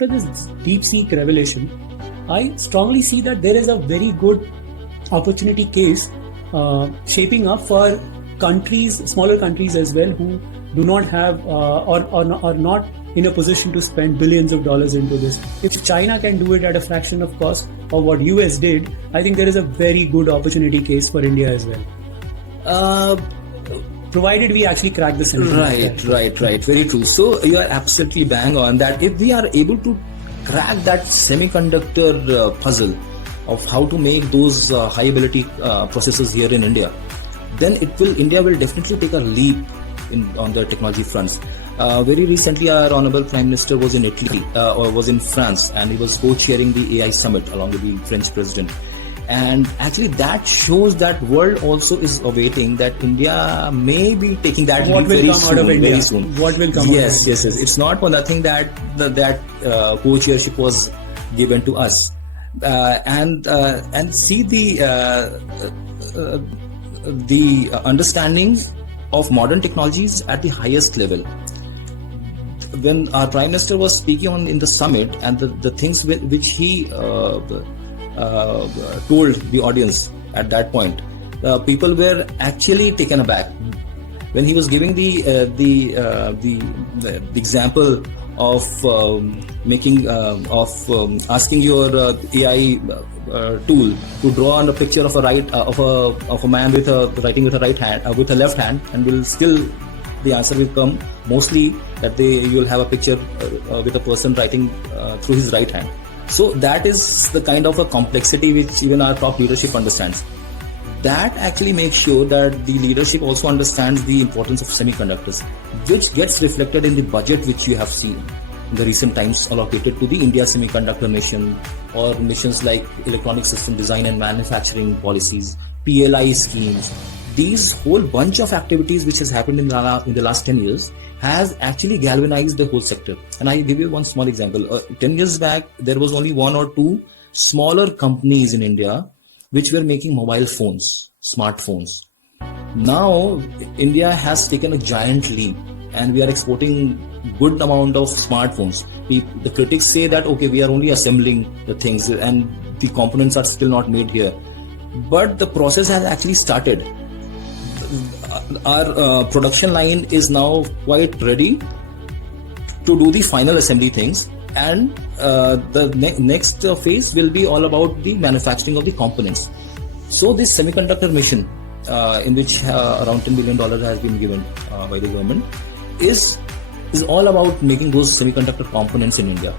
after this DeepSeek revelation, I strongly see that there is a very good opportunity case shaping up for countries, smaller countries as well, who do not have or not in a position to spend billions of dollars into this. If China can do it at a fraction of cost of what US did, I think there is a very good opportunity case for India as well. Provided we actually crack the semiconductor. Right. Very true. So you are absolutely bang on that. If we are able to crack that semiconductor puzzle of how to make those high ability processors here in India, then India will definitely take a leap on the technology fronts. Very recently, our Honorable Prime Minister was in Italy or was in France, and he was co-chairing the AI summit along with the French President. And actually, that shows that world also is awaiting that India may be taking that leap very soon. What will come Yes. It's not for nothing that co-chairship was given to us. And see the understanding of modern technologies at the highest level. When our Prime Minister was speaking in the summit, and the things which he told the audience at that point, people were actually taken aback when he was giving the example of asking your AI tool to draw on a picture of a man writing with a right hand with a left hand, and will still the answer will come mostly that you'll have a picture with a person writing through his right hand. So that is the kind of a complexity which even our top leadership understands. That actually makes sure that the leadership also understands the importance of semiconductors, which gets reflected in the budget which you have seen in the recent times allocated to the India Semiconductor Mission, or missions like Electronic System Design and Manufacturing Policies, PLI schemes. These whole bunch of activities which has happened in the last 10 years has actually galvanized the whole sector. And I give you one small example. 10 years back, there was only one or two smaller companies in India which were making mobile phones, smartphones. Now, India has taken a giant leap, and we are exporting good amount of smartphones. The critics say that, okay, we are only assembling the things and the components are still not made here. But the process has actually started. Our production line is now quite ready to do the final assembly things, and the next phase will be all about the manufacturing of the components. So this semiconductor mission, in which around $10 billion has been given by the government, is all about making those semiconductor components in India.